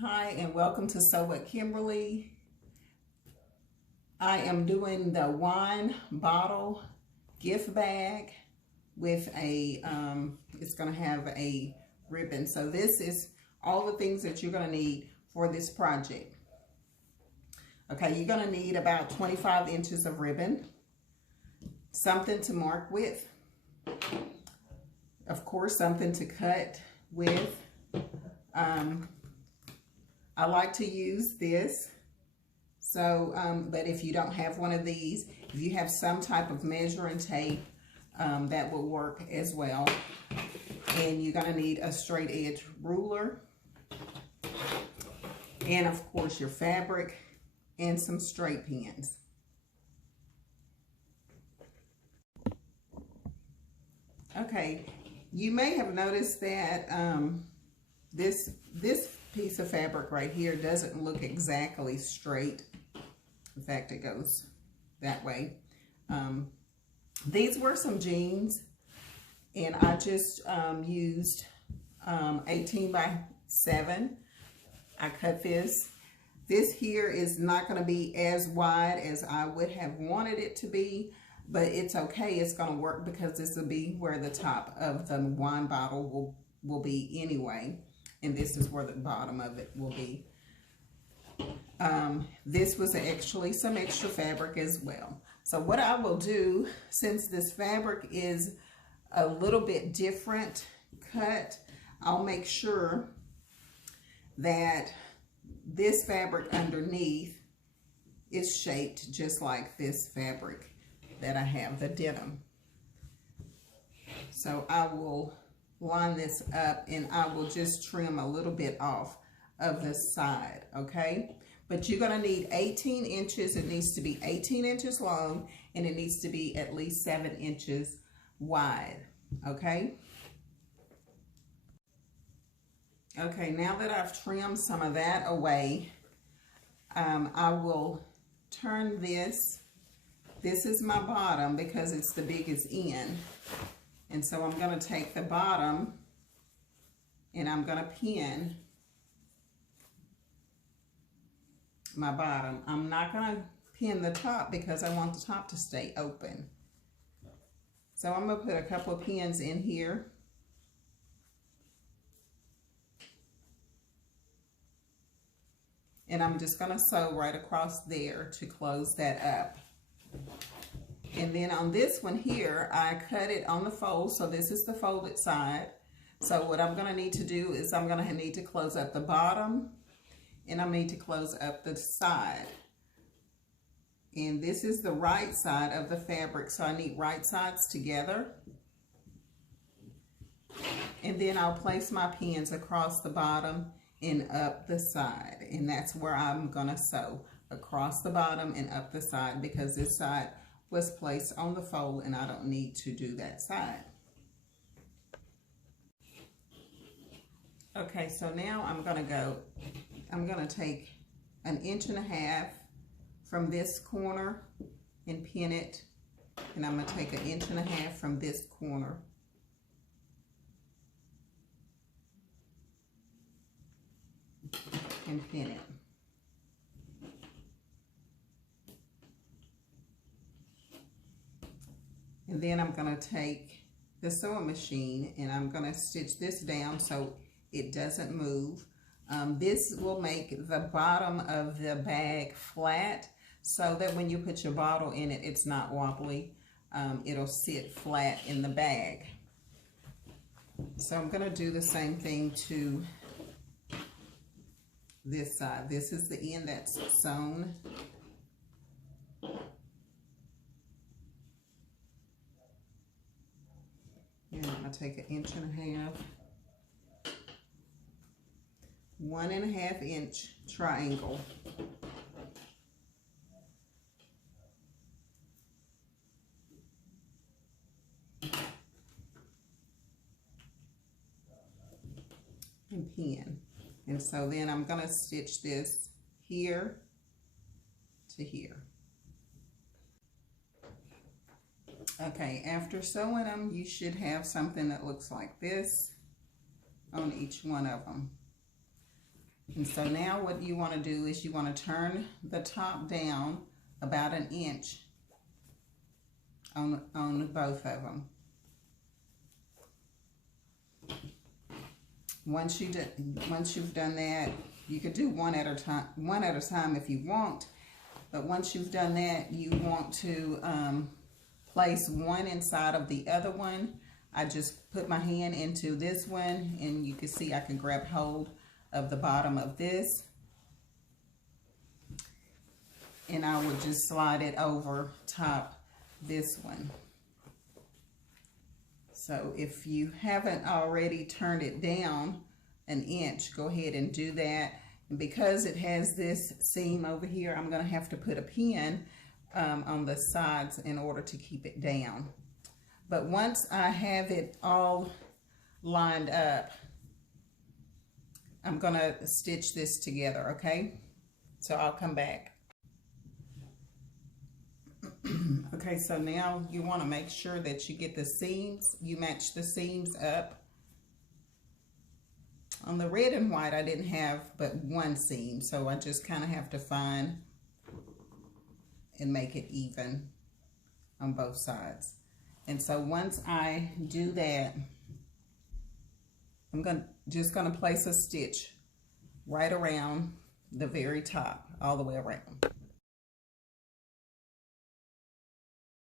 Hi, and welcome to Sew with Kimberly. I am doing the wine bottle gift bag with a, it's going to have a ribbon. So this is all the things that you're going to need for this project. Okay, you're going to need about 25 inches of ribbon, something to mark with, of course, something to cut with. I like to use this. So, but if you don't have one of these, if you have some type of measuring tape, that will work as well. And you're going to need a straight edge ruler. And of course your fabric and some straight pins. Okay, you may have noticed that this piece of fabric right here doesn't look exactly straight. In fact, it goes that way. These were some jeans, and I just used 18 by 7. I cut this. This here is not going to be as wide as I would have wanted it to be, but it's okay. It's going to work because this will be where the top of the wine bottle will be anyway. And this is where the bottom of it will be. This was actually some extra fabric as well. So what I will do, since this fabric is a little bit different cut, I'll make sure that this fabric underneath is shaped just like this fabric that I have, the denim. So I will line this up and I will just trim a little bit off of this side, okay? But you're gonna need 18 inches. It needs to be 18 inches long and it needs to be at least 7 inches wide, okay? Okay, now that I've trimmed some of that away, I will turn this. This is my bottom because it's the biggest end. And so I'm going to take the bottom and I'm going to pin my bottom. I'm not going to pin the top because I want the top to stay open. So I'm going to put a couple of pins in here. And I'm just going to sew right across there to close that up. And then on this one here, I cut it on the fold. So this is the folded side. So what I'm going to need to do is I'm going to need to close up the bottom and I need to close up the side. And this is the right side of the fabric. So I need right sides together. And then I'll place my pins across the bottom and up the side. And that's where I'm going to sew, across the bottom and up the side, because this side was placed on the fold and I don't need to do that side. Okay, so now I'm going to take 1.5 inches from this corner and pin it, and I'm going to take 1.5 inches from this corner and pin it. And then I'm going to take the sewing machine and I'm going to stitch this down so it doesn't move. This will make the bottom of the bag flat so that when you put your bottle in it, it's not wobbly. It'll sit flat in the bag. So I'm going to do the same thing to this side. This is the end that's sewn. And I'm going to take 1.5 inches, 1.5 inch triangle. And pin. And so then I'm going to stitch this here to here. Okay, after sewing them, you should have something that looks like this on each one of them. And so now what you want to do is you want to turn the top down about 1 inch on both of them. Once you've done that, you could do one at a time if you want. But once you've done that, you want to place one inside of the other one. I just put my hand into this one, and you can see I can grab hold of the bottom of this, and I would just slide it over top this one. So if you haven't already turned it down 1 inch, go ahead and do that. And because it has this seam over here, I'm going to have to put a pin on the sides in order to keep it down. But once I have it all lined up, I'm going to stitch this together, okay? So I'll come back. Okay, so now you want to make sure that you get the seams, you match the seams up. On the red and white, I didn't have but one seam, so I just kind of have to find and make it even on both sides. And so once I do that, I'm just gonna place a stitch right around the very top, all the way around.